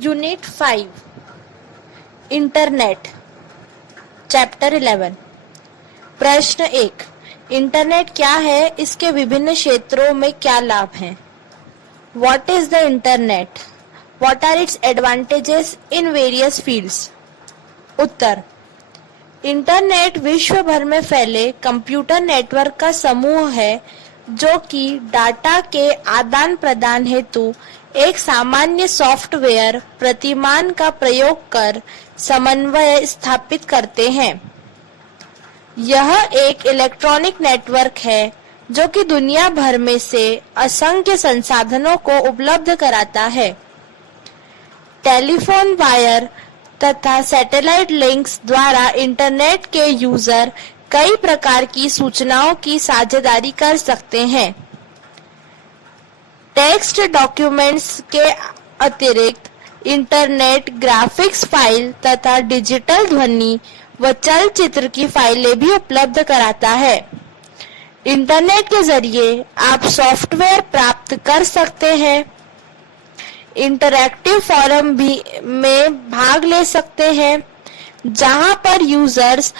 Unit 5 internet chapter 11 प्रश्न 1 internet क्या है, इसके विभिन्न क्षेत्रों में क्या लाभ हैं? What is the internet? What are its advantages in various fields? उत्तर इंटरनेट विश्व भर में फैले कंप्यूटर नेटवर्क का समूह है जो कि डाटा के आदान प्रदान हेतु एक सामान्य सॉफ्टवेयर प्रतिमान का प्रयोग कर समन्वय स्थापित करते हैं। यह एक इलेक्ट्रॉनिक नेटवर्क है जो कि दुनिया भर में से असंख्य संसाधनों को उपलब्ध कराता है। टेलीफोन वायर तथा सैटेलाइट लिंक्स द्वारा इंटरनेट के यूजर कई प्रकार की सूचनाओं की साझेदारी कर सकते हैं। टेक्स्ट डॉक्यूमेंट्स के अतिरिक्त इंटरनेट ग्राफिक्स फाइल तथा डिजिटल ध्वनि व चलचित्र की फाइलें भी उपलब्ध कराता है। इंटरनेट के जरिए आप सॉफ्टवेयर प्राप्त कर सकते हैं, इंटरैक्टिव फोरम भी में भाग ले सकते हैं जहां पर यूजर्स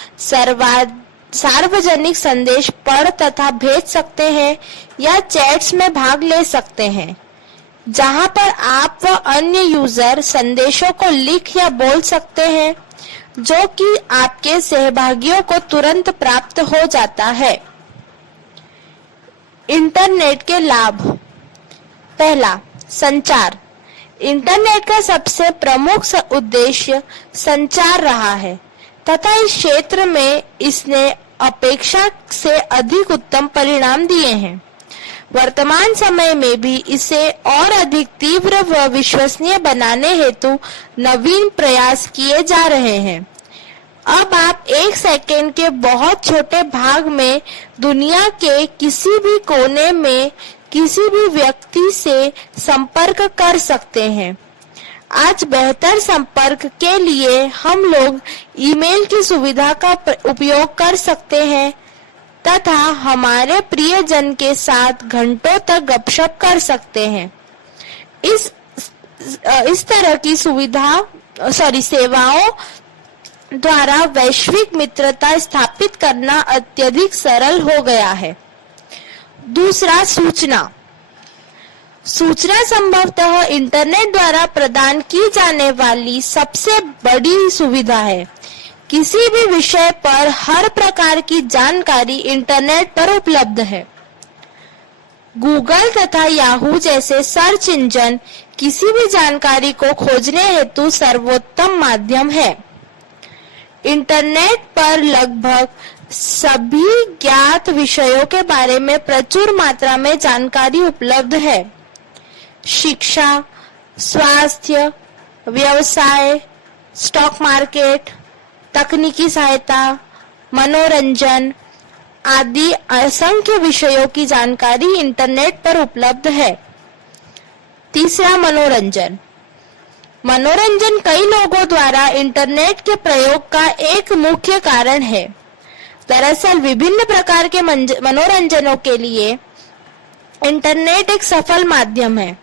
सार्वजनिक संदेश पढ़ तथा भेज सकते हैं या चैट्स में भाग ले सकते हैं जहां पर आप व अन्य यूजर संदेशों को लिख या बोल सकते हैं जो कि आपके सहभागियों को तुरंत प्राप्त हो जाता है। इंटरनेट के लाभ। पहला, संचार। इंटरनेट का सबसे प्रमुख उद्देश्य संचार रहा है तथा इस क्षेत्र में इसने अपेक्षा से अधिक उत्तम परिणाम दिए हैं। वर्तमान समय में भी इसे और अधिक तीव्र व विश्वसनीय बनाने हेतु नवीन प्रयास किए जा रहे हैं। अब आप एक सेकंड के बहुत छोटे भाग में दुनिया के किसी भी कोने में किसी भी व्यक्ति से संपर्क कर सकते हैं। आज बेहतर संपर्क के लिए हम लोग ईमेल की सुविधा का उपयोग कर सकते हैं तथा हमारे प्रियजन के साथ घंटों तक गपशप कर सकते हैं। इस तरह की सेवाओं द्वारा वैश्विक मित्रता स्थापित करना अत्यधिक सरल हो गया है। दूसरा, सूचना। सूचना संभवतः इंटरनेट द्वारा प्रदान की जाने वाली सबसे बड़ी सुविधा है। किसी भी विषय पर हर प्रकार की जानकारी इंटरनेट पर उपलब्ध है। गूगल तथा याहू जैसे सर्च इंजन किसी भी जानकारी को खोजने हेतु सर्वोत्तम माध्यम है। इंटरनेट पर लगभग सभी ज्ञात विषयों के बारे में प्रचुर मात्रा में जानकारी उपलब्ध है। शिक्षा, स्वास्थ्य, व्यवसाय, स्टॉक मार्केट, तकनीकी सहायता, मनोरंजन आदि असंख्य विषयों की जानकारी इंटरनेट पर उपलब्ध है। तीसरा, मनोरंजन। मनोरंजन कई लोगों द्वारा इंटरनेट के प्रयोग का एक मुख्य कारण है। दरअसल विभिन्न प्रकार के मनोरंजनों के लिए इंटरनेट एक सफल माध्यम है।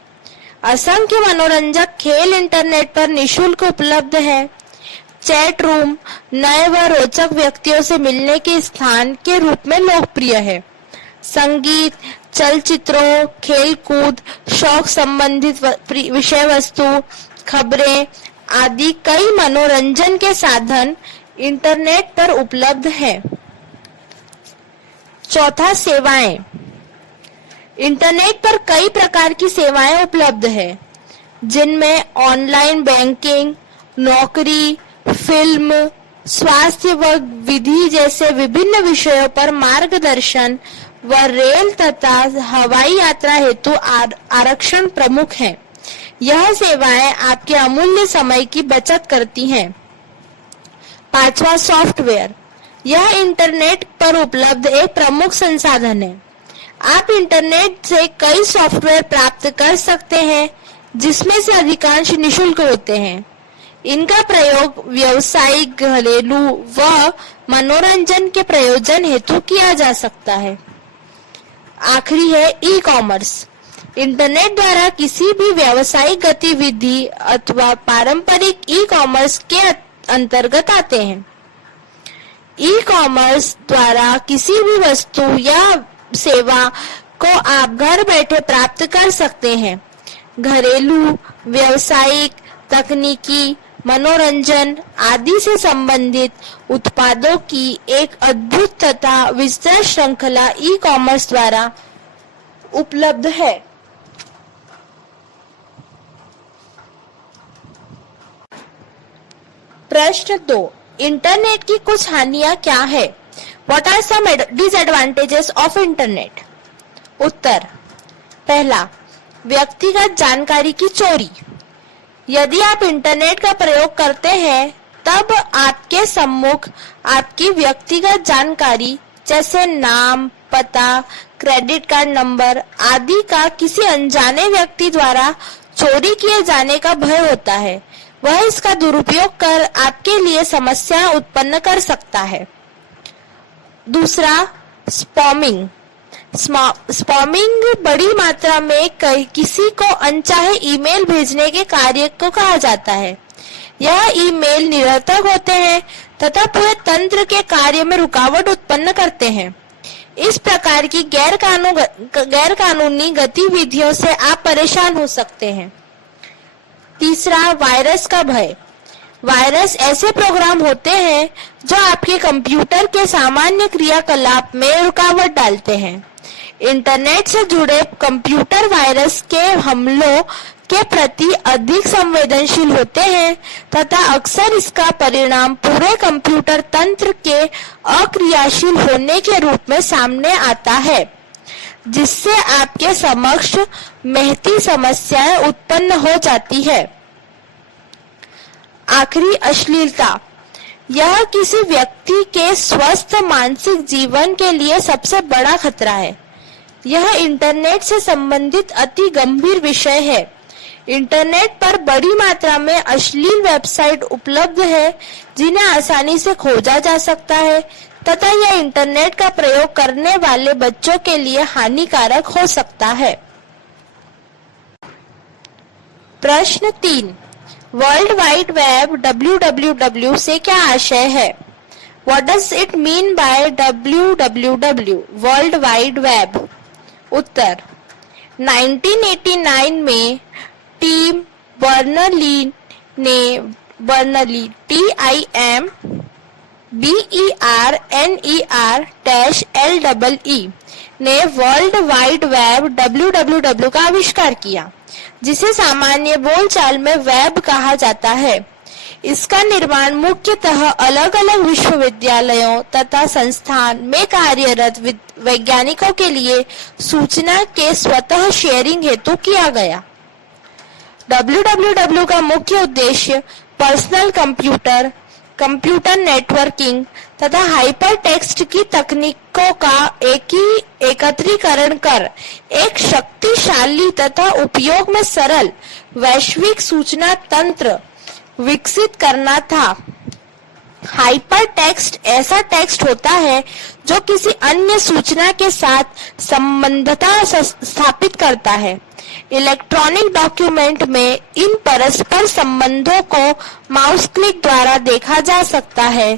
असंख्य मनोरंजक खेल इंटरनेट पर निशुल्क उपलब्ध है। चैट रूम नए व रोचक व्यक्तियों से मिलने के स्थान के रूप में लोकप्रिय है। संगीत, चलचित्रों, खेलकूद, शौक संबंधित विषय वस्तु, खबरें आदि कई मनोरंजन के साधन इंटरनेट पर उपलब्ध हैं। चौथा, सेवाएं। इंटरनेट पर कई प्रकार की सेवाएं उपलब्ध है जिनमें ऑनलाइन बैंकिंग, नौकरी, फिल्म, स्वास्थ्य व विधि जैसे विभिन्न विषयों पर मार्गदर्शन व रेल तथा हवाई यात्रा हेतु आरक्षण प्रमुख हैं। यह सेवाएं आपके अमूल्य समय की बचत करती हैं। पांचवा, सॉफ्टवेयर। यह इंटरनेट पर उपलब्ध एक प्रमुख संसाधन है। आप इंटरनेट से कई सॉफ्टवेयर प्राप्त कर सकते हैं जिसमें से अधिकांश निशुल्क होते हैं। इनका प्रयोग व्यावसायिक, घरेलू व मनोरंजन के प्रयोजन हेतु किया जा सकता है। आखिरी है, ई कॉमर्स। इंटरनेट द्वारा किसी भी व्यावसायिक गतिविधि अथवा पारंपरिक ई कॉमर्स के अंतर्गत आते हैं। ई कॉमर्स द्वारा किसी भी वस्तु या सेवा को आप घर बैठे प्राप्त कर सकते हैं। घरेलू, व्यावसायिक, तकनीकी, मनोरंजन आदि से संबंधित उत्पादों की एक अद्भुत तथा विस्तृत श्रृंखला ई कॉमर्स द्वारा उपलब्ध है। प्रश्न 2, इंटरनेट की कुछ हानियां क्या है? What are some disadvantages of internet? उत्तर, पहला, व्यक्तिगत जानकारी की चोरी। यदि आप इंटरनेट का प्रयोग करते हैं तब आपके सम्मुख आपकी व्यक्तिगत जानकारी जैसे नाम, पता, क्रेडिट कार्ड नंबर आदि का किसी अनजाने व्यक्ति द्वारा चोरी किए जाने का भय होता है। वह इसका दुरुपयोग कर आपके लिए समस्या उत्पन्न कर सकता है। दूसरा, स्पैमिंग। स्पैमिंग बड़ी मात्रा में किसी को अनचाहे ईमेल भेजने के कार्य को कहा जाता है। यह ईमेल निरर्थक होते हैं तथा पूरे तंत्र के कार्य में रुकावट उत्पन्न करते हैं। इस प्रकार की गैरकानूनी गतिविधियों से आप परेशान हो सकते हैं। तीसरा, वायरस का भय। वायरस ऐसे प्रोग्राम होते हैं जो आपके कंप्यूटर के सामान्य क्रियाकलाप में रुकावट डालते हैं। इंटरनेट से जुड़े कंप्यूटर वायरस के हमलों के प्रति अधिक संवेदनशील होते हैं तथा अक्सर इसका परिणाम पूरे कंप्यूटर तंत्र के अक्रियाशील होने के रूप में सामने आता है, जिससे आपके समक्ष महती समस्याएं उत्पन्न हो जाती है। आखिरी, अश्लीलता। यह किसी व्यक्ति के स्वस्थ मानसिक जीवन के लिए सबसे बड़ा खतरा है। यह इंटरनेट से संबंधित अति गंभीर विषय है। इंटरनेट पर बड़ी मात्रा में अश्लील वेबसाइट उपलब्ध है जिन्हें आसानी से खोजा जा सकता है तथा यह इंटरनेट का प्रयोग करने वाले बच्चों के लिए हानिकारक हो सकता है। प्रश्न 3, वर्ल्ड वाइड वेब www से क्या आशय है? What does it mean by www, world wide web? उत्तर, 1989 में टिम बर्नर्ली TIMBERNER-LEE ने वर्ल्ड वाइड वेब www का आविष्कार किया, जिसे सामान्य बोलचाल में वेब कहा जाता है। इसका निर्माण मुख्यतः अलग अलग विश्वविद्यालयों तथा संस्थान में कार्यरत वैज्ञानिकों के लिए सूचना के स्वतः शेयरिंग हेतु किया गया। www का मुख्य उद्देश्य पर्सनल कंप्यूटर, कंप्यूटर नेटवर्किंग तथा हाइपर टेक्स्ट की तकनीकों का एकत्रीकरण कर एक शक्तिशाली तथा उपयोग में सरल वैश्विक सूचना तंत्र विकसित करना था। हाइपर टेक्स्ट ऐसा टेक्स्ट होता है जो किसी अन्य सूचना के साथ संबद्धता स्थापित करता है। इलेक्ट्रॉनिक डॉक्यूमेंट में इन परस्पर संबंधों को माउस क्लिक द्वारा देखा जा सकता है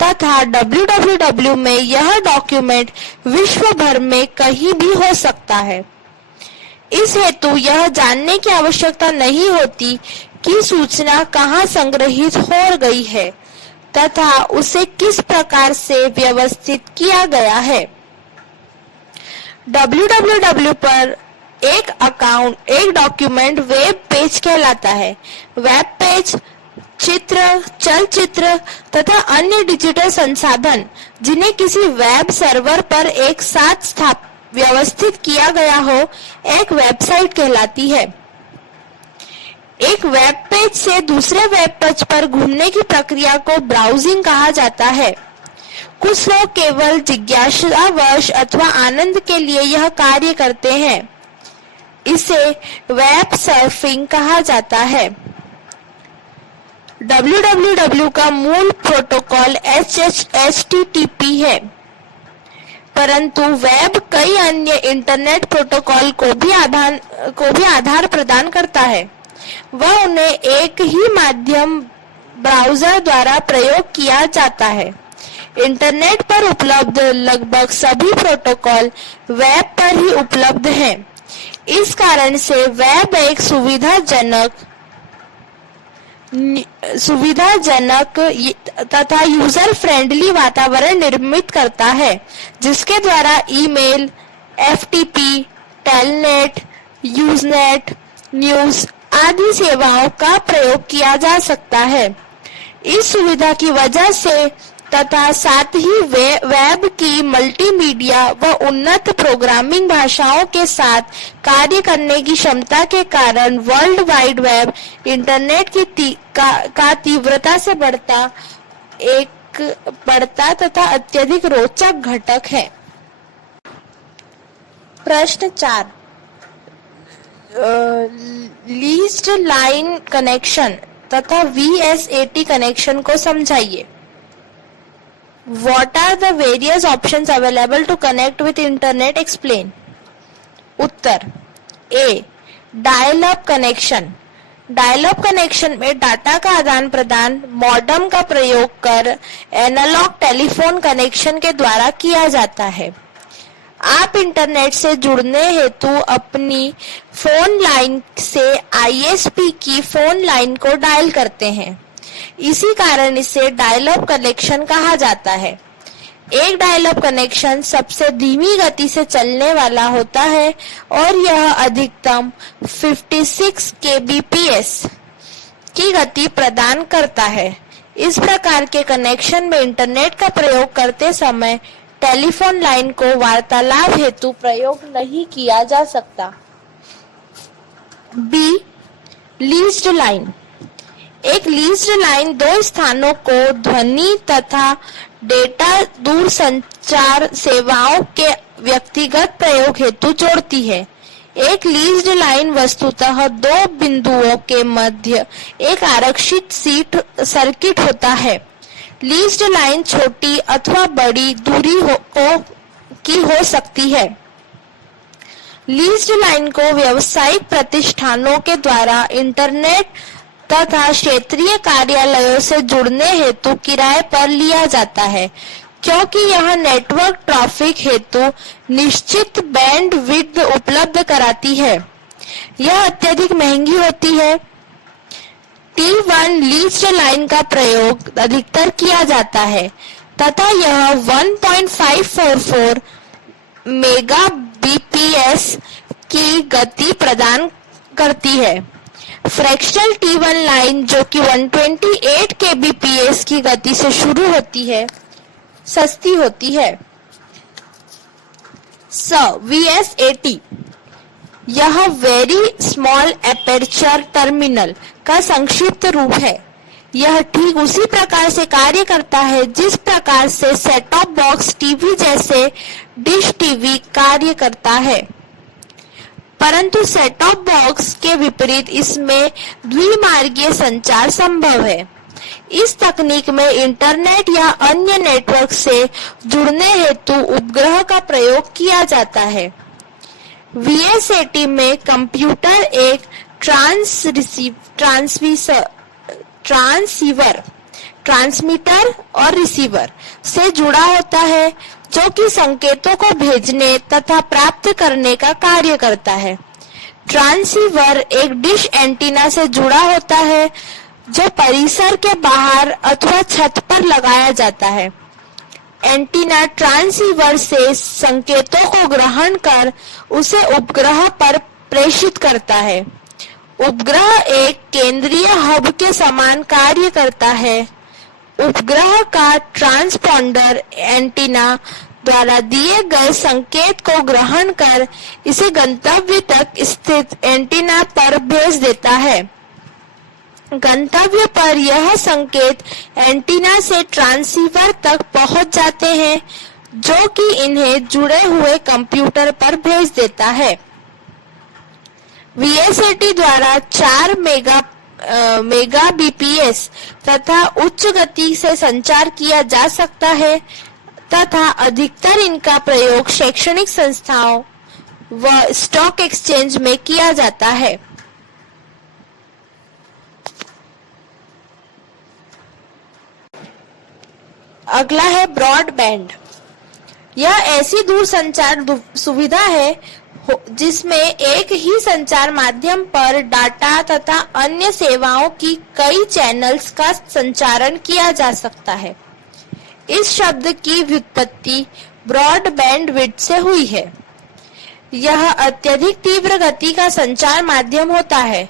तथा www में यह डॉक्यूमेंट विश्व भर में कहीं भी हो सकता है। इस हेतु यह जानने की आवश्यकता नहीं होती कि सूचना कहाँ संग्रहित हो गई है तथा उसे किस प्रकार से व्यवस्थित किया गया है। www पर एक डॉक्यूमेंट वेब पेज कहलाता है। वेब पेज चित्र, चलचित्र तथा अन्य डिजिटल संसाधन जिन्हें किसी वेब सर्वर पर एक साथ व्यवस्थित किया गया हो, एक वेबसाइट कहलाती है। एक वेब पेज से दूसरे वेब पेज पर घूमने की प्रक्रिया को ब्राउजिंग कहा जाता है। कुछ लोग केवल जिज्ञासावश अथवा आनंद के लिए यह कार्य करते हैं। इसे वेब सर्फिंग कहा जाता है। www का मूल प्रोटोकॉल HTTP है। परंतु वेब कई अन्य इंटरनेट प्रोटोकॉल को भी आधार प्रदान करता है। वह उन्हें एक ही माध्यम ब्राउज़र द्वारा प्रयोग किया जाता है। इंटरनेट पर उपलब्ध लगभग सभी प्रोटोकॉल वेब पर ही उपलब्ध हैं। इस कारण से वेब एक सुविधाजनक तथा यूजर फ्रेंडली वातावरण निर्मित करता है, जिसके द्वारा email, FTP, telnet, Usenet, news आदि सेवाओं का प्रयोग किया जा सकता है। इस सुविधा की वजह से तथा साथ ही वेब की मल्टीमीडिया व उन्नत प्रोग्रामिंग भाषाओं के साथ कार्य करने की क्षमता के कारण वर्ल्ड वाइड वेब इंटरनेट की का तीव्रता से बढ़ता तथा अत्यधिक रोचक घटक है। प्रश्न 4, लीज्ड लाइन कनेक्शन तथा VSAT कनेक्शन को समझाइए। What are the various options available to connect with internet? Explain. Uttar A. Dial-up connection. Dial-up connection में डाटा का आदान प्रदान मॉडेम का प्रयोग कर एनालॉग टेलीफोन कनेक्शन के द्वारा किया जाता है। आप इंटरनेट से जुड़ने हेतु अपनी फोन लाइन से ISP की फोन लाइन को डायल करते हैं। इसी कारण इसे डायल-अप कनेक्शन कहा जाता है। एक डायल-अप कनेक्शन सबसे धीमी गति से चलने वाला होता है और यह अधिकतम 56 kbps की गति प्रदान करता है। इस प्रकार के कनेक्शन में इंटरनेट का प्रयोग करते समय टेलीफोन लाइन को वार्तालाप हेतु प्रयोग नहीं किया जा सकता। B. Leased line. एक लीज्ड लाइन दो स्थानों को ध्वनि तथा डेटा दूरसंचार सेवाओं के व्यक्तिगत प्रयोग हेतु जोड़ती है। एक लीज्ड लाइन वस्तुतः दो बिंदुओं के मध्य एक आरक्षित सर्किट होता है। लीज्ड लाइन छोटी अथवा बड़ी दूरी की हो सकती है। लीज्ड लाइन को व्यावसायिक प्रतिष्ठानों के द्वारा इंटरनेट तथा क्षेत्रीय कार्यालयों से जुड़ने हेतु किराए पर लिया जाता है, क्योंकि यह नेटवर्क ट्रैफिक हेतु निश्चित बैंड विड्थ उपलब्ध कराती है। यह अत्यधिक महंगी होती है। T1 लीज्ड लाइन का प्रयोग अधिकतर किया जाता है तथा यह 1.544 मेगाबीपीएस की गति प्रदान करती है। फ्रैक्शनल T1 लाइन जो कि 128 kbps की गति से शुरू होती है, सस्ती होती है। VSAT यह वेरी स्मॉल एपर्चर टर्मिनल का संक्षिप्त रूप है। यह ठीक उसी प्रकार से कार्य करता है जिस प्रकार से सेट टॉप बॉक्स टीवी जैसे डिश टीवी कार्य करता है, परंतु सेट टॉप बॉक्स के विपरीत इसमें द्विमार्गीय संचार संभव है। इस तकनीक में इंटरनेट या अन्य नेटवर्क से जुड़ने हेतु उपग्रह का प्रयोग किया जाता है। VSAT में कंप्यूटर एक ट्रांसमीटर और रिसीवर से जुड़ा होता है, जो कि संकेतों को भेजने तथा प्राप्त करने का कार्य करता है। ट्रांसीवर एक डिश एंटीना से जुड़ा होता है, जो परिसर के बाहर अथवा छत पर लगाया जाता है। एंटीना ट्रांसीवर से संकेतों को ग्रहण कर उसे उपग्रह पर प्रेषित करता है। उपग्रह एक केंद्रीय हब के समान कार्य करता है। उपग्रह का ट्रांसपॉन्डर एंटीना द्वारा दिए गए संकेत को ग्रहण कर इसे गंतव्य तक स्थित एंटीना पर भेज देता है। गंतव्य पर यह संकेत एंटीना से ट्रांसीवर तक पहुंच जाते हैं, जो कि इन्हें जुड़े हुए कंप्यूटर पर भेज देता है। VSAT द्वारा 4 मेगाबीपीएस तथा उच्च गति से संचार किया जा सकता है तथा अधिकतर इनका प्रयोग शैक्षणिक संस्थाओं व स्टॉक एक्सचेंज में किया जाता है। अगला है ब्रॉडबैंड। यह ऐसी दूरसंचार सुविधा है जिसमें एक ही संचार माध्यम पर डाटा तथा अन्य सेवाओं की कई चैनल्स का संचारण किया जा सकता है। इस शब्द की व्युत्पत्ति ब्रॉडबैंड विड्थ से हुई है। यह अत्यधिक तीव्र गति का संचार माध्यम होता है।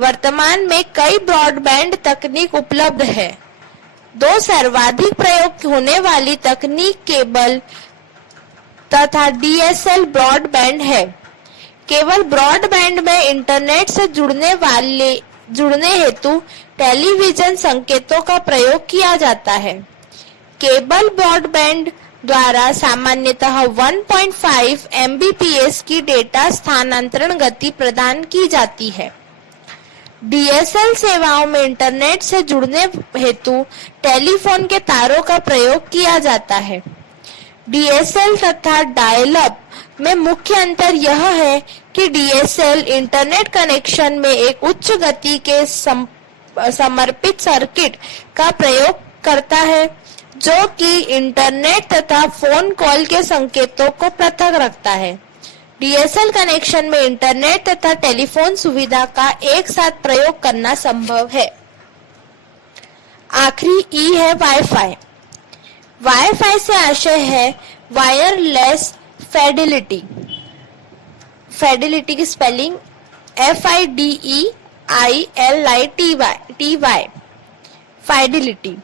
वर्तमान में कई ब्रॉडबैंड तकनीक उपलब्ध है। दो सर्वाधिक प्रयोग होने वाली तकनीक केबल तथा डीएसएल ब्रॉडबैंड है। केवल ब्रॉडबैंड में इंटरनेट से जुड़ने हेतु टेलीविजन संकेतों का प्रयोग किया जाता है। केबल ब्रॉडबैंड द्वारा सामान्यतः 1.5 एमबीपीएस की डेटा स्थानांतरण गति प्रदान की जाती है। डीएसएल सेवाओं में इंटरनेट से जुड़ने हेतु टेलीफोन के तारों का प्रयोग किया जाता है। डीएसएल तथा डायल अप में मुख्य अंतर यह है कि डीएसएल इंटरनेट कनेक्शन में एक उच्च गति के समर्पित सर्किट का प्रयोग करता है, जो कि इंटरनेट तथा फोन कॉल के संकेतों को पृथक रखता है। डीएसएल कनेक्शन में इंटरनेट तथा टेलीफोन सुविधा का एक साथ प्रयोग करना संभव है। आखिरी ई है वाईफाई। वाईफाई से आशय है वायरलेस फिडेलिटी। फिडेलिटी की spelling FIDEILITY। Fidelity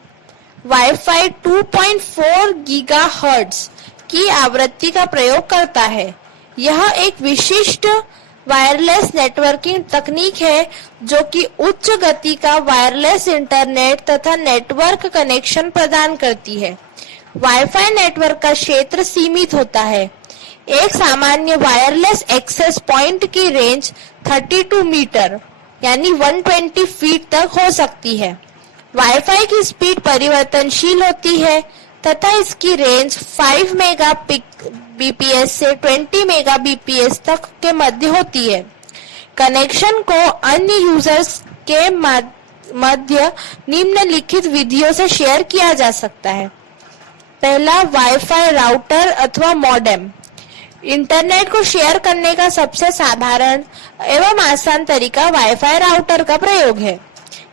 wifi 2.4 gigahertz की आवृत्ति का प्रयोग करता है। यह एक विशिष्ट वायरलेस नेटवर्किंग तकनीक है जो कि उच्च गति का वायरलेस इंटरनेट तथा नेटवर्क कनेक्शन प्रदान करती है। वाईफाई नेटवर्क का क्षेत्र सीमित होता है। एक सामान्य वायरलेस एक्सेस पॉइंट की रेंज 32 मीटर यानी 120 फीट तक हो सकती है। वाईफाई की स्पीड परिवर्तनशील होती है तथा इसकी रेंज 5 मेगाबीपीएस से 20 मेगाबीपीएस तक के मध्य होती है। कनेक्शन को अन्य यूजर्स के मध्य निम्नलिखित विधियों से शेयर किया जा सकता है। पहला, वाईफाई राउटर अथवा मॉडेम। इंटरनेट को शेयर करने का सबसे साधारण एवं आसान तरीका वाईफाई राउटर का प्रयोग है।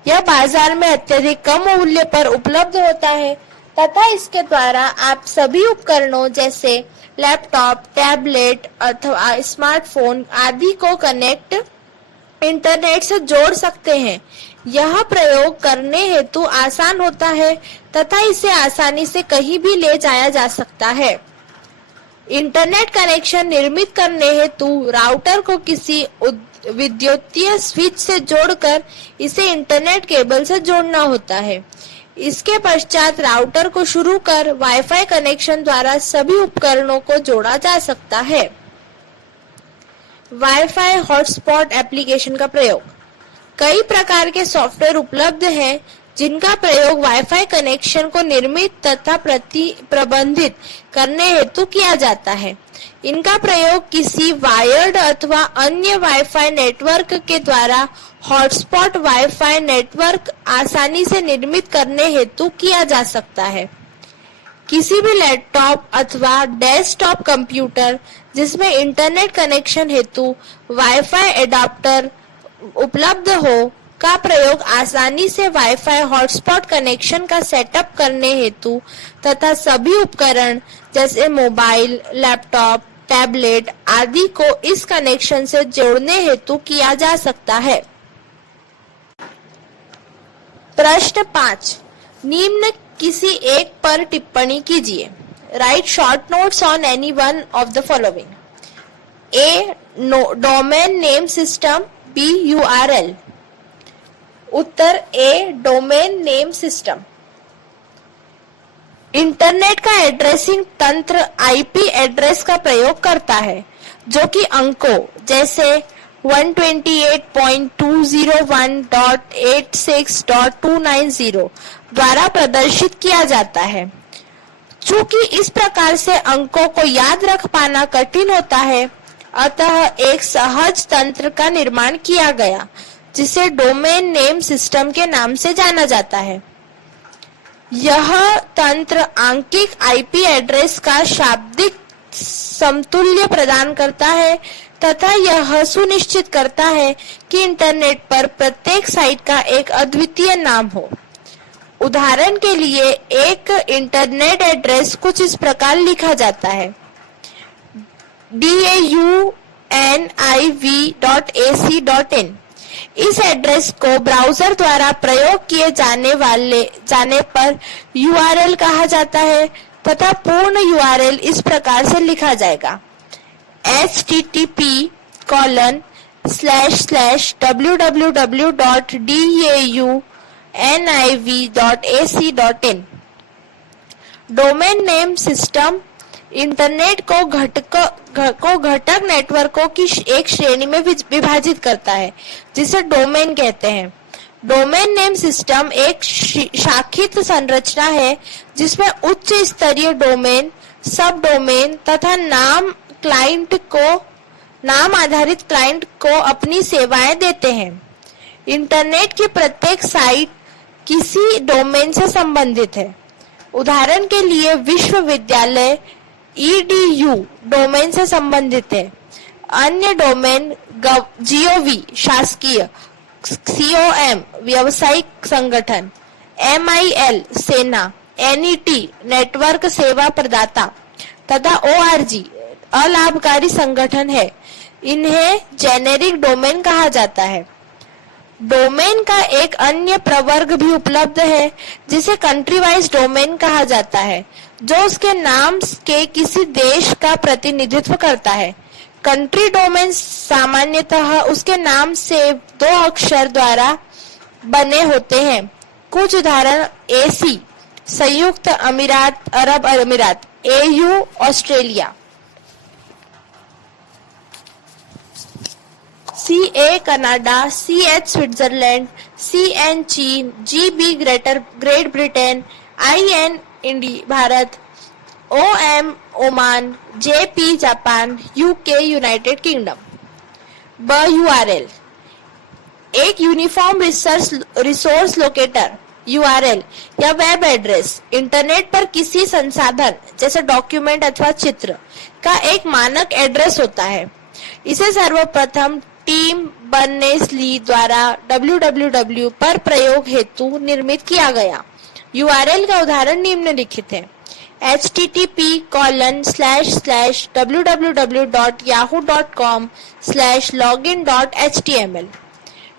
यह बाजार में अत्यधिक कम मूल्य पर उपलब्ध होता है तथा इसके द्वारा आप सभी उपकरणों जैसे लैपटॉप, टैबलेट अथवा स्मार्टफोन आदि को इंटरनेट से जोड़ सकते हैं। यह प्रयोग करने हेतु आसान होता है तथा इसे आसानी से कहीं भी ले जाया जा सकता है। इंटरनेट कनेक्शन निर्मित करने हेतु राउटर को किसी विद्युतीय स्विच से जोड़कर इसे इंटरनेट केबल से जोड़ना होता है। इसके पश्चात राउटर को शुरू कर वाईफाई कनेक्शन द्वारा सभी उपकरणों को जोड़ा जा सकता है। वाईफाई हॉटस्पॉट एप्लीकेशन का प्रयोग। कई प्रकार के सॉफ्टवेयर उपलब्ध हैं जिनका प्रयोग वाईफाई कनेक्शन को निर्मित तथा प्रबंधित करने हेतु किया जाता है। इनका प्रयोग किसी वायर्ड अथवा अन्य वाईफाई नेटवर्क के द्वारा हॉटस्पॉट वाईफाई नेटवर्क आसानी से निर्मित करने हेतु किया जा सकता है। किसी भी लैपटॉप अथवा डेस्कटॉप कंप्यूटर जिसमें इंटरनेट कनेक्शन हेतु वाईफाई एडाप्टर उपलब्ध हो का प्रयोग आसानी से वाईफाई हॉटस्पॉट कनेक्शन का सेटअप करने हेतु तथा सभी उपकरण जैसे मोबाइल, लैपटॉप, टैबलेट आदि को इस कनेक्शन से जोड़ने हेतु किया जा सकता है। प्रश्न 5, निम्न किसी एक पर टिप्पणी कीजिए। Right short notes on any one of the following. A. Domain name system, B. URL। Uttar A. Domain name system. Internet का एड्रेसिंग तंत्र आईपी एड्रेस का प्रयोग करता है जो कि अंकों जैसे 128.201.86.290 द्वारा प्रदर्शित किया जाता है। चूंकि इस प्रकार से अंकों को याद रख पाना कठिन होता है, अतः एक सहज तंत्र का निर्माण किया गया जिसे डोमेन नेम सिस्टम के नाम से जाना जाता है। यह तंत्र आंकिक आईपी एड्रेस का शाब्दिक समतुल्य प्रदान करता है तथा यह सुनिश्चित करता है कि इंटरनेट पर प्रत्येक साइट का एक अद्वितीय नाम हो। उदाहरण के लिए एक इंटरनेट एड्रेस कुछ इस प्रकार लिखा जाता है: dauniv.ac.in। इस एड्रेस को ब्राउजर द्वारा प्रयोग किए जाने पर URL कहा जाता है तथा पूर्ण URL इस प्रकार से लिखा जाएगा: http://www.dauniv.ac.in। Domain name system internet को घटक नेटवर्कों की एक श्रेणी में विभाजित करता है जिसे डोमेन कहते हैं। डोमेन नेम सिस्टम एक शाखित संरचना है जिसमें उच्च स्तरीय डोमेन, सब डोमेन तथा नाम आधारित क्लाइंट को अपनी सेवाएं देते हैं। इंटरनेट की प्रत्येक साइट किसी डोमेन से संबंधित है। उदाहरण के लिए विश्वविद्यालय edu डोमेन से संबंधित है। अन्य डोमेन gov शासकीय, com व्यवसायिक संगठन, mil सेना, net नेटवर्क सेवा प्रदाता तथा org अलाभकारी संगठन है। इन्हें जेनेरिक डोमेन कहा जाता है। डोमेन का एक अन्य प्रवर्ग भी उपलब्ध है जिसे कंट्री वाइज डोमेन कहा जाता है, जो उसके नाम के किसी देश का प्रतिनिधित्व करता है। कंट्री डोमेन सामान्यतः उसके नाम से 2 अक्षर द्वारा बने होते हैं। कुछ उदाहरण AC संयुक्त अरब अमीरात, AU Australia, CA Canada, CH Switzerland, CN चीन, GB great Britain, IN Bharat, OM Oman, JP Japan, UK United kingdom. URL एक यूनिफॉर्म रिसोर्स लोकेटर URL या वेब एड्रेस इंटरनेट पर किसी संसाधन जैसे डॉक्यूमेंट अथवा चित्र का एक मानक एड्रेस होता है। इसे सर्वप्रथम टीम बर्नेस-ली द्वारा www पर प्रयोग हेतु निर्मित किया गया। URL का उदाहरण निम्नलिखित है: http://www.yahoo.com/login.html।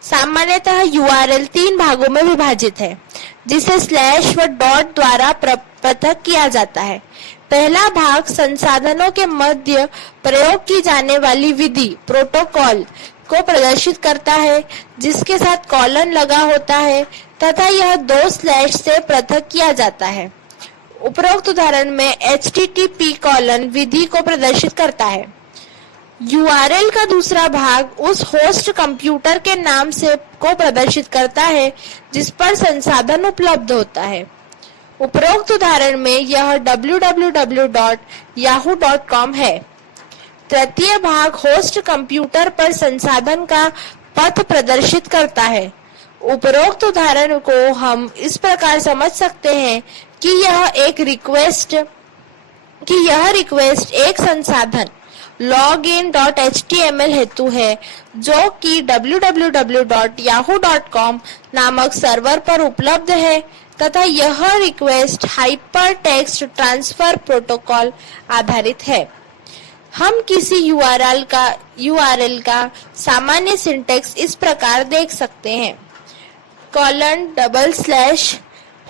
सामान्यतः URL 3 भागों में विभाजित है जिसे स्लैश व डॉट द्वारा पृथक किया जाता है। पहला भाग संसाधनों के मध्य प्रयोग की जाने वाली विधि प्रोटोकॉल को प्रदर्शित करता है जिसके साथ कॉलन लगा होता है तथा यह 2 स्लैश से पृथक किया जाता है। उपरोक्त उदाहरण में http: विधि को प्रदर्शित करता है। URL का दूसरा भाग उस होस्ट कंप्यूटर के नाम से को प्रदर्शित करता है जिस पर संसाधन उपलब्ध होता है। उपरोक्त उदाहरण में यह www.yahoo.com है। तृतीय भाग होस्ट कंप्यूटर पर संसाधन का पथ प्रदर्शित करता है। उपरोक्त उदाहरण को हम इस प्रकार समझ सकते हैं कि यह रिक्वेस्ट एक संसाधन login.html हेतु है जो कि www.yahoo.com नामक सर्वर पर उपलब्ध है तथा यह request hyper text transfer protocol आधारित है। हम किसी URL का सामान्य सिंटेक्स इस प्रकार देख सकते हैं: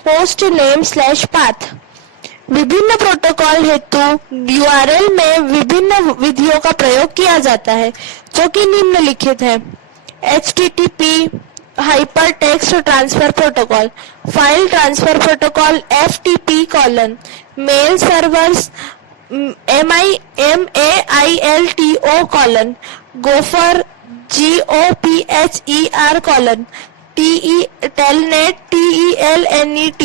:/hostname/path। विभिन्न प्रोटोकॉल हेतु URL में विभिन्न विधियों का प्रयोग किया जाता है जो कि निम्नलिखित है: http hyper text transfer protocol, file transfer protocol FTP: mail servers MAILTO: gopher GOPHER: telnet TELNET।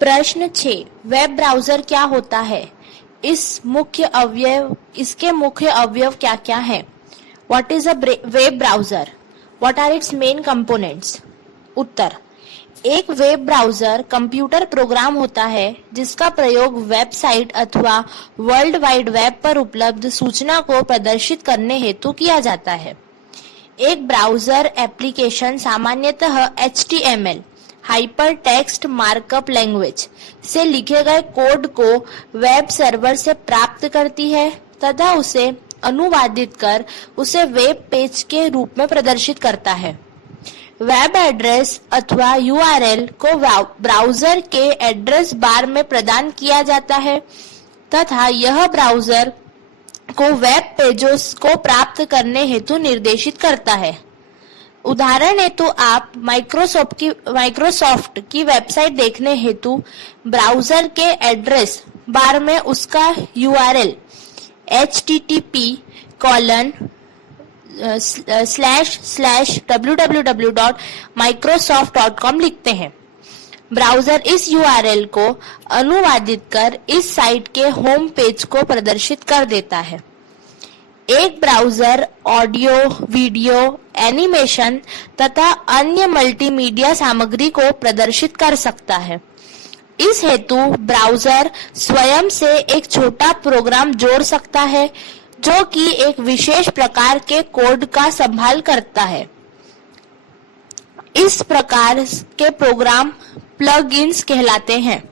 प्रश्न 6, वेब ब्राउजर क्या होता है? इसके मुख्य अवयव क्या क्या हैं? What is a web browser? What are its main components? उत्तर, एक वेब ब्राउजर कंप्यूटर प्रोग्राम होता है जिसका प्रयोग वेबसाइट अथवा वर्ल्ड वाइड वेब पर उपलब्ध सूचना को प्रदर्शित करने हेतु किया जाता है। एक ब्राउजर एप्लीकेशन सामान्यतः HTML hyper text markup language से लिखे गए कोड को वेब सर्वर से प्राप्त करती है तथा उसे अनुवादित कर उसे वेब पेज के रूप में प्रदर्शित करता है। वेब एड्रेस अथवा URL को ब्राउजर के एड्रेस बार में प्रदान किया जाता है तथा यह ब्राउजर को वेब पेजों को प्राप्त करने हेतु निर्देशित करता है। उदाहरण हेतु आप माइक्रोसॉफ्ट की वेबसाइट देखने हेतु ब्राउजर के एड्रेस बार में उसका URL http://www.microsoft.com लिखते हैं। ब्राउजर इस URL को अनुवादित कर इस साइट के होम पेज को प्रदर्शित कर देता है। एक ब्राउजर ऑडियो, वीडियो, एनिमेशन तथा अन्य मल्टीमीडिया सामग्री को प्रदर्शित कर सकता है। इस हेतु ब्राउजर स्वयं से एक छोटा प्रोग्राम जोड़ सकता है जो कि एक विशेष प्रकार के कोड का संभाल करता है। इस प्रकार के प्रोग्राम प्लगइन्स कहलाते हैं।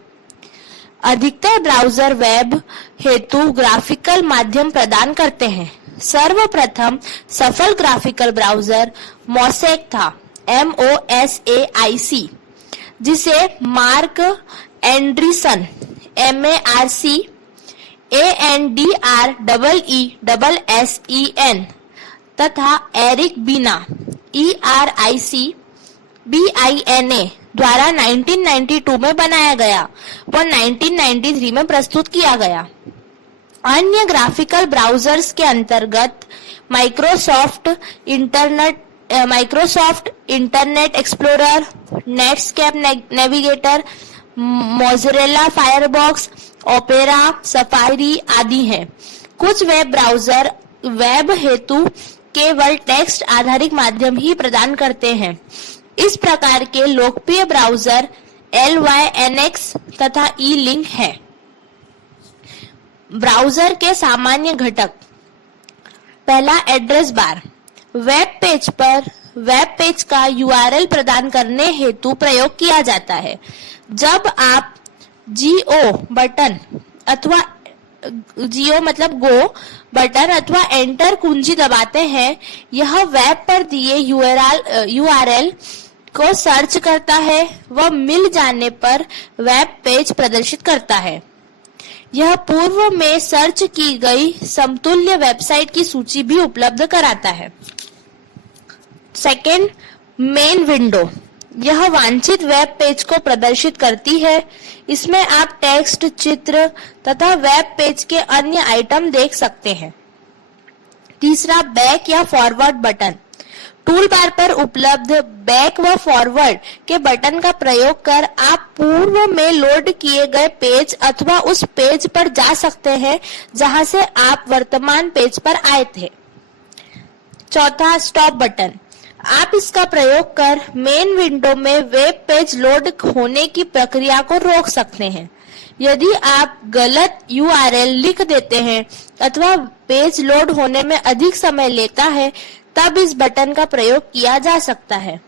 अधिकतर ब्राउजर वेब हेतु ग्राफिकल माध्यम प्रदान करते हैं। सर्वप्रथम सफल ग्राफिकल ब्राउजर मोसेक था, MOSAIC, जिसे मार्क एंड्रीसन MARCANDREESSEN तथा एरिक बीना ERICBINA द्वारा 1992 में बनाया गया व 1993 में प्रस्तुत किया गया। अन्य ग्राफिकल ब्राउजर्स के अंतर्गत Microsoft internet explorer, Netscape navigator, mozzarella Firefox, opera, safari आदि हैं। कुछ वेब ब्राउजर वेब हेतु केवल टेक्स्ट आधारित माध्यम ही प्रदान करते हैं। इस प्रकार के लोकप्रिय ब्राउजर LYNX तथा E-Link हैं। ब्राउजर के सामान्य घटक। पहला, एड्रेस बार। वेब पेज का URL प्रदान करने हेतु प्रयोग किया जाता है। जब आप GO बटन अथवा एंटर कुंजी दबाते हैं, यह वेब पर दिए URL को सर्च करता है व मिल जाने पर वेब पेज प्रदर्शित करता है। यह पूर्व में सर्च की गई समतुल्य वेबसाइट की सूची भी उपलब्ध कराता है। Second, main window. यह वांछित वेब पेज को प्रदर्शित करती है। इसमें आप टेक्स्ट, चित्र तथा वेब पेज के अन्य आइटम देख सकते हैं। तीसरा, बैक या फॉरवर्ड बटन। टूल बार पर उपलब्ध बैक व फॉरवर्ड के बटन का प्रयोग कर आप पूर्व में लोड किए गए पेज अथवा उस पेज पर जा सकते हैं जहां से आप वर्तमान पेज पर आए थे। चौथा, स्टॉप बटन। आप इसका प्रयोग कर मेन विंडो में वेब पेज लोड होने की प्रक्रिया को रोक सकते हैं। यदि आप गलत URL लिख देते हैं अथवा पेज लोड होने में अधिक समय लेता है, तब इस बटन का प्रयोग किया जा सकता है।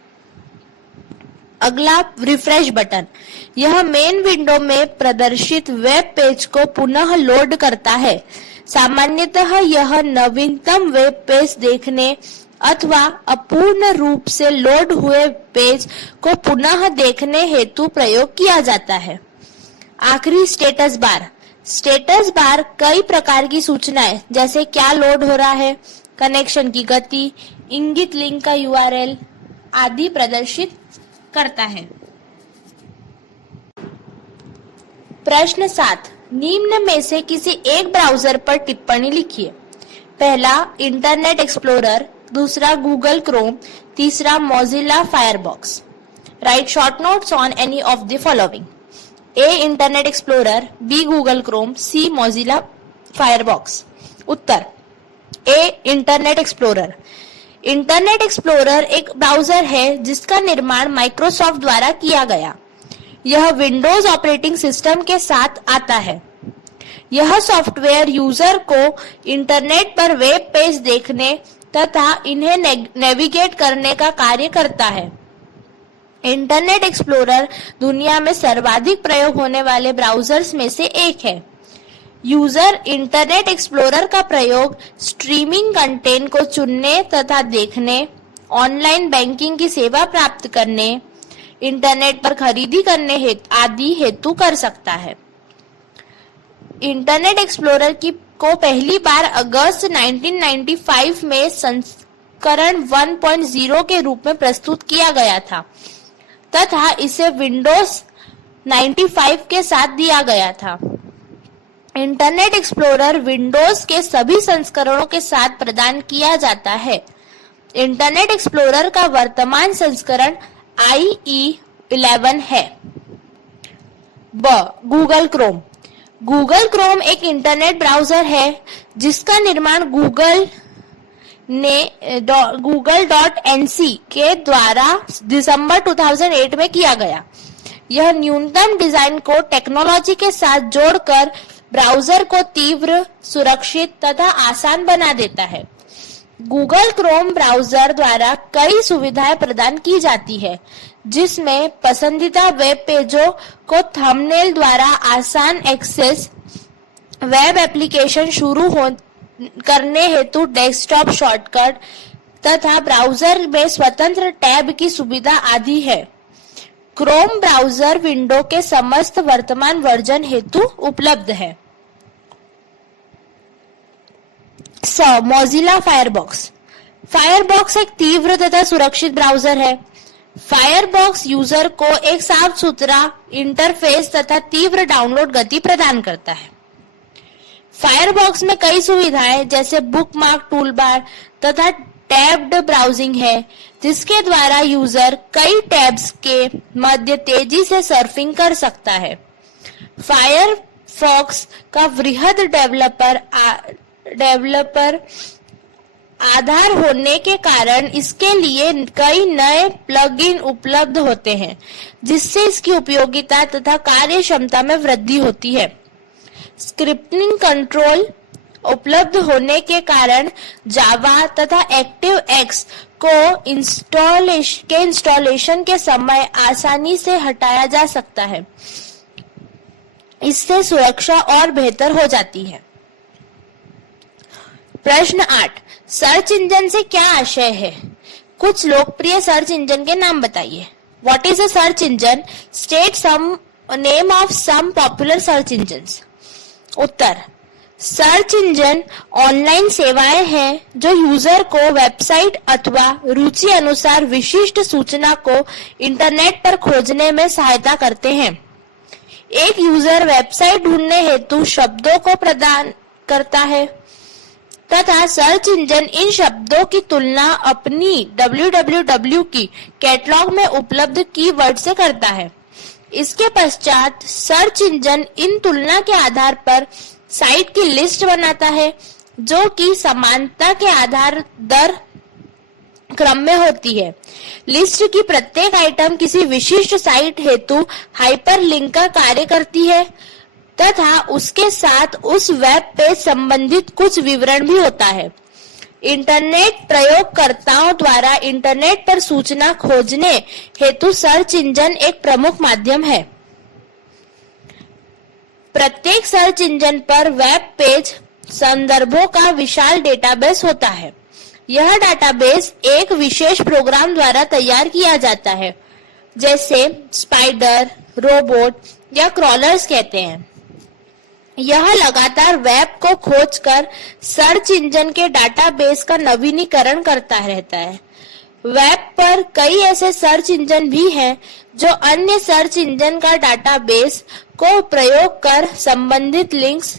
अगला, रिफ्रेश बटन। यह मेन विंडो में प्रदर्शित वेब पेज को पुनः लोड करता है। सामान्यतः यह नवीनतम वेब पेज देखने अथवा अपूर्ण रूप से लोड हुए पेज को पुनः देखने हेतु प्रयोग किया जाता है। आखिरी, स्टेटस बार। स्टेटस बार कई प्रकार की सूचनाएं जैसे क्या लोड हो रहा है, कनेक्शन की गति, इंगित लिंक का URL आदि प्रदर्शित करता है। प्रश्न 7, निम्न में से किसी एक ब्राउजर पर टिप्पणी लिखिए। पहला, इंटरनेट एक्सप्लोरर, दूसरा गूगल क्रोम, तीसरा Mozilla Firefox. Write short notes on any of the following. A internet explorer, B Google Chrome, C Mozilla Firefox. उत्तर A internet explorer. Internet explorer एक ब्राउजर है जिसका निर्माण माइक्रोसॉफ्ट द्वारा किया गया। यह विंडोज ऑपरेटिंग सिस्टम के साथ आता है। यह सॉफ्टवेयर यूजर को इंटरनेट पर वेब पेज देखने तथा इन्हें नेविगेट करने का कार्य करता है। इंटरनेट एक्सप्लोरर दुनिया में सर्वाधिक प्रयोग होने वाले ब्राउजर्स में से एक है। यूजर इंटरनेट एक्सप्लोरर का प्रयोग स्ट्रीमिंग कंटेंट को चुनने तथा देखने, ऑनलाइन बैंकिंग की सेवा प्राप्त करने, इंटरनेट पर खरीदी करने आदि हेतु कर सकता है। इंटरनेट एक्सप्लोरर को पहली बार अगस्त 1995 में संस्करण 1.0 के रूप में प्रस्तुत किया गया था तथा इसे विंडोज 95 के साथ दिया गया था। इंटरनेट एक्सप्लोरर विंडोज के सभी संस्करणों के साथ प्रदान किया जाता है। इंटरनेट एक्सप्लोरर का वर्तमान संस्करण IE11 है। Google Chrome. गूगल क्रोम एक इंटरनेट ब्राउजर है जिसका निर्माण Google.NC के द्वारा दिसंबर 2008 में किया गया। यह न्यूनतम डिजाइन को टेक्नोलॉजी के साथ जोड़कर ब्राउजर को तीव्र, सुरक्षित तथा आसान बना देता है। गूगल क्रोम ब्राउजर द्वारा कई सुविधाएं प्रदान की जाती है, जिसमें पसंदीदा वेब पेजों को थंबनेल द्वारा आसान एक्सेस, वेब एप्लीकेशन शुरू करने हेतु डेस्कटॉप शॉर्टकट तथा ब्राउजर में स्वतंत्र टैब की सुविधा आदि है। क्रोम ब्राउजर विंडो के समस्त वर्तमान वर्जन हेतु उपलब्ध है। Mozilla firebox. फायरबॉक्स एक तीव्र तथा सुरक्षित ब्राउजर है। फायरबॉक्स यूजर को एक साफ सुथरा इंटरफेस तथा तीव्र डाउनलोड गति प्रदान करता है। फायरबॉक्स में कई सुविधाएं जैसे बुकमार्क टूलबार तथा टैब्ड ब्राउजिंग है, जिसके द्वारा यूजर कई टैब्स के मध्य तेजी से सर्फिंग कर सकता है। फायरफॉक्स का वृहद डेवलपर आधार होने के कारण इसके लिए कई नए प्लगइन उपलब्ध होते हैं, जिससे इसकी उपयोगिता तथा कार्य क्षमता में वृद्धि होती है। स्क्रिप्टिंग कंट्रोल उपलब्ध होने के कारण जावा तथा एक्टिव-एक्स को इंस्टॉलेशन के समय आसानी से हटाया जा सकता है। इससे सुरक्षा और बेहतर हो जाती है। प्रश्न 8, सर्च इंजन से क्या आशय है? कुछ लोकप्रिय सर्च इंजन के नाम बताइए। What is a search engine? State some name of some popular search engines. उत्तर, सर्च इंजन ऑनलाइन सेवाएं हैं जो यूजर को वेबसाइट अथवा रुचि अनुसार विशिष्ट सूचना को इंटरनेट पर खोजने में सहायता करते हैं। एक यूजर वेबसाइट ढूंढने हेतु शब्दों को प्रदान करता है तथा सर्च इंजन इन शब्दों की तुलना अपनी www की कैटलॉग में उपलब्ध कीवर्ड से करता है। इसके पश्चात सर्च इंजन इन तुलना के आधार पर साइट की लिस्ट बनाता है, जो कि समानता के आधार दर क्रम में होती है। लिस्ट की प्रत्येक आइटम किसी विशिष्ट साइट हेतु हाइपरलिंक का कार्य करती है तथा उसके साथ उस वेब पेज संबंधित कुछ विवरण भी होता है। इंटरनेट प्रयोगकर्ताओं द्वारा इंटरनेट पर सूचना खोजने हेतु सर्च इंजन एक प्रमुख माध्यम है। प्रत्येक सर्च इंजन पर वेब पेज संदर्भों का विशाल डेटाबेस होता है। यह डेटाबेस एक विशेष प्रोग्राम द्वारा तैयार किया जाता है, जैसे स्पाइडर, रोबोट या क्रॉलर्स कहते हैं। यह लगातार वेब को खोजकर सर्च इंजन के डेटाबेस का नवीनीकरण करता रहता है। वेब पर कई ऐसे सर्च इंजन भी हैं जो अन्य सर्च इंजन का डेटाबेस को प्रयोग कर संबंधित लिंक्स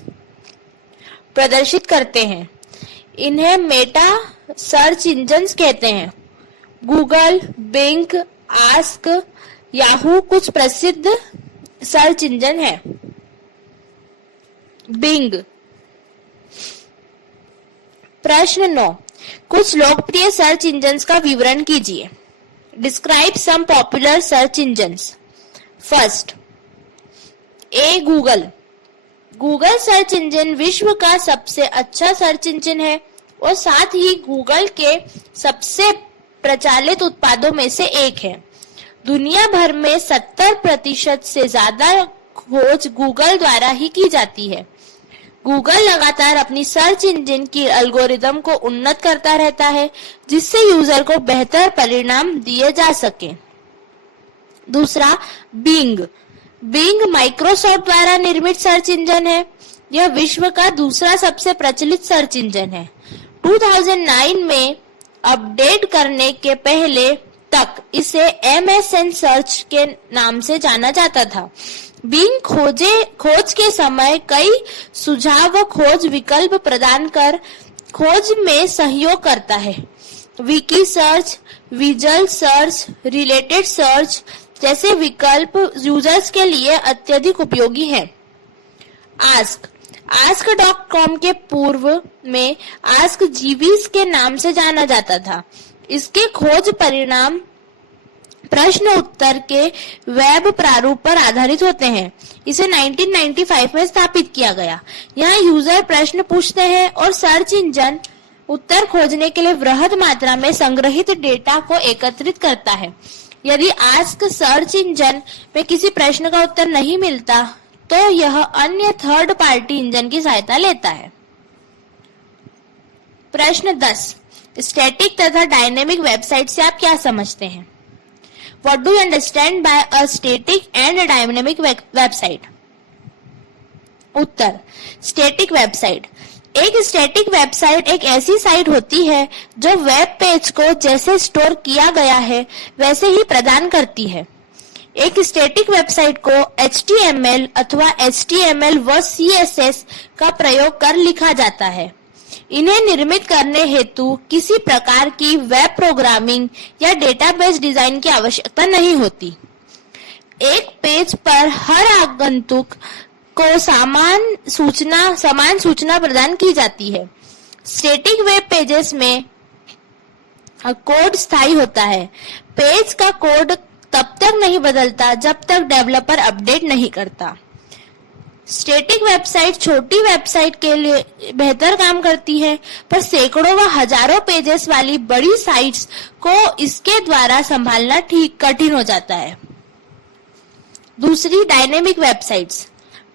प्रदर्शित करते हैं। इन्हें मेटा सर्च इंजन्स कहते हैं। गूगल, बिंग, आस्क, याहू कुछ प्रसिद्ध सर्च इंजन है? बिंग। प्रश्न 9, कुछ लोकप्रिय सर्च इंजन्स का विवरण कीजिए। Describe some popular search engines. First, A Google. Google search engine विश्व का सबसे अच्छा सर्च इंजन है और साथ ही गूगल के सबसे प्रचलित उत्पादों में से एक है। दुनिया भर में 70% से ज्यादा खोज गूगल द्वारा ही की जाती है। गूगल लगातार अपनी सर्च इंजन की एल्गोरिदम को उन्नत करता रहता है, जिससे यूजर को बेहतर परिणाम दिए जा सके। दूसरा, बिंग। बिंग माइक्रोसॉफ्ट द्वारा निर्मित सर्च इंजन है। यह विश्व का दूसरा सबसे प्रचलित सर्च इंजन है। 2009 में अपडेट करने के पहले तक इसे MSN सर्च के नाम से जाना जाता था। बिंग खोज के समय कई सुझाव व खोज विकल्प प्रदान कर खोज में सहयोग करता है। Vicky search, visual search, related search जैसे विकल्प यूजर्स के लिए अत्यधिक उपयोगी हैं। ask.com के पूर्व में आस्क जीवीज के नाम से जाना जाता था। इसके खोज परिणाम प्रश्न उत्तर के वेब प्रारूप पर आधारित होते हैं। इसे 1995 में स्थापित किया गया। यहाँ यूजर प्रश्न पूछते हैं और सर्च इंजन उत्तर खोजने के लिए वृहद मात्रा में संग्रहित डेटा को एकत्रित करता है। यदि आस्क सर्च इंजन में किसी प्रश्न का उत्तर नहीं मिलता तो यह अन्य थर्ड पार्टी इंजन की सहायता लेता है। प्रश्न 10, स्टैटिक तथा डायनेमिक वेबसाइट से आप क्या समझते हैं? What do you understand by a static and a dynamic website? Uttar, static website. एक स्टैटिक वेबसाइट एक ऐसी साइट होती है जो वेब पेज को जैसे स्टोर किया गया है वैसे ही प्रदान करती है। एक स्टैटिक वेबसाइट को HTML अथवा HTML व CSS का प्रयोग कर लिखा जाता है। इन्हें निर्मित करने हेतु किसी प्रकार की वेब प्रोग्रामिंग या डेटाबेस डिजाइन की आवश्यकता नहीं होती। एक पेज पर हर आगंतुक को समान सूचना प्रदान की जाती है। स्टैटिक वेब पेजेस में कोड स्थायी होता है। पेज का कोड तब तक नहीं बदलता जब तक डेवलपर अपडेट नहीं करता। स्टैटिक वेबसाइट छोटी वेबसाइट के लिए बेहतर काम करती है, पर सैकड़ों व हजारों पेजेस वाली बड़ी साइट्स को इसके द्वारा संभालना ठीक कठिन हो जाता है। दूसरी, डायनेमिक वेबसाइट्स।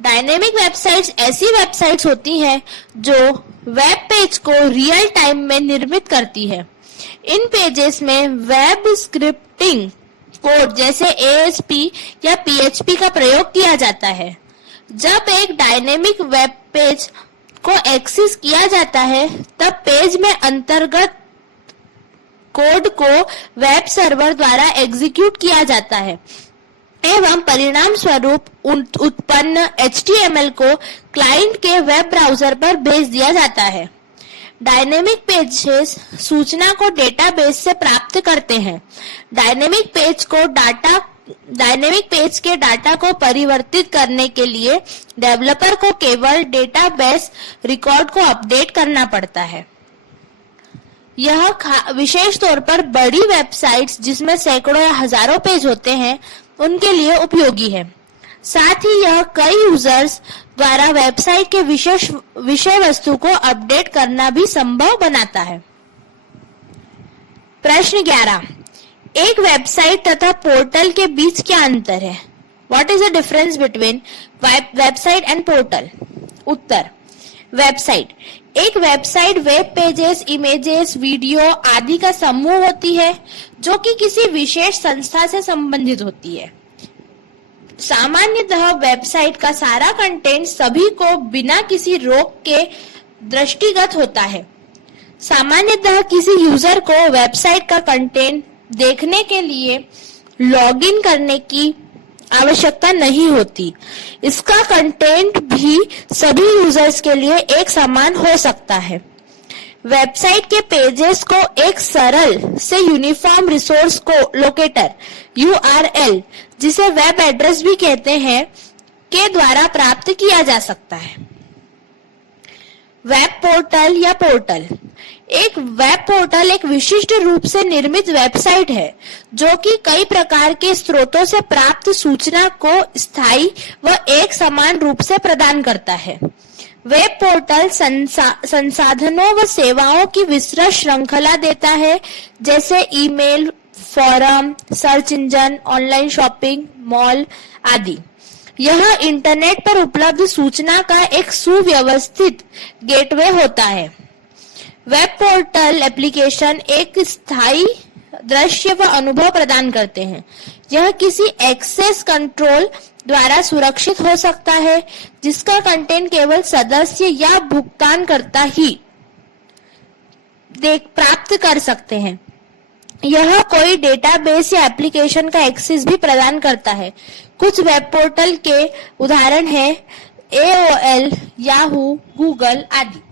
डायनेमिक वेबसाइट्स ऐसी वेबसाइट्स होती हैं जो वेब पेज को रियल टाइम में निर्मित करती है। इन पेजेस में वेब स्क्रिप्टिंग कोड जैसे ASP या PHP का प्रयोग किया जाता है। जब एक डायनेमिक वेब पेज को एक्सेस किया जाता है, तब पेज में अंतर्गत कोड को वेब सर्वर द्वारा एग्जीक्यूट किया जाता है एवं परिणाम स्वरूप उत्पन्न HTML को क्लाइंट के वेब ब्राउजर पर भेज दिया जाता है। डायनेमिक पेजेस सूचना को डेटाबेस से प्राप्त करते हैं। डायनेमिक पेज के डाटा को परिवर्तित करने के लिए डेवलपर को केवल डेटाबेस रिकॉर्ड को अपडेट करना पड़ता है। यह विशेष तौर पर बड़ी वेबसाइट्स जिसमें सैकड़ों या हजारों पेज होते हैं उनके लिए उपयोगी है। साथ ही यह कई यूजर्स द्वारा वेबसाइट के विषय वस्तु को अपडेट करना भी संभव बनाता है। प्रश्न 11, एक वेबसाइट तथा पोर्टल के बीच क्या अंतर है? What is the difference between website and portal? उत्तर, वेबसाइट एक website web pages, images, video आदि का समूह होती है जो कि किसी विशेष संस्था से संबंधित होती है। सामान्यतः वेबसाइट का सारा कंटेंट सभी को बिना किसी रोक के दृष्टिगत होता है। सामान्यतः किसी यूजर को वेबसाइट का कंटेंट देखने के लिए लॉगिन करने की आवश्यकता नहीं होती। इसका कंटेंट भी सभी यूजर्स के लिए एक समान हो सकता है। वेबसाइट के पेजेस को एक सरल से यूनिफॉर्म रिसोर्स को लोकेटर URL, जिसे वेब एड्रेस भी कहते हैं, के द्वारा प्राप्त किया जा सकता है। वेब पोर्टल या पोर्टल। एक वेब पोर्टल एक विशिष्ट रूप से निर्मित वेबसाइट है जो कि कई प्रकार के स्रोतों से प्राप्त सूचना को स्थायी व एक समान रूप से प्रदान करता है। वेब पोर्टल संसाधनों व सेवाओं की विस्तृत श्रृंखला देता है, जैसे email, forum, search engine, online shopping mall आदि। यह इंटरनेट पर उपलब्ध सूचना का एक सुव्यवस्थित गेटवे होता है। वेब पोर्टल एप्लीकेशन एक स्थायी दृश्य व अनुभव प्रदान करते हैं। यह किसी एक्सेस कंट्रोल द्वारा सुरक्षित हो सकता है, जिसका कंटेंट केवल सदस्य या भुगतानकर्ता ही प्राप्त कर सकते हैं। यह कोई डेटाबेस या एप्लीकेशन का एक्सेस भी प्रदान करता है। कुछ वेब पोर्टल के उदाहरण हैं AOL, याहू, गूगल आदि।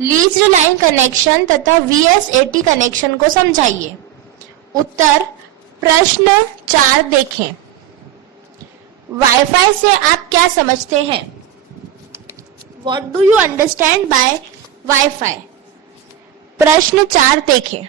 लीज्ड लाइन कनेक्शन तथा VSAT कनेक्शन को समझाइए। उत्तर प्रश्न 4 देखें। वाईफाई से आप क्या समझते हैं? What do you understand by wifi? प्रश्न 4 देखें।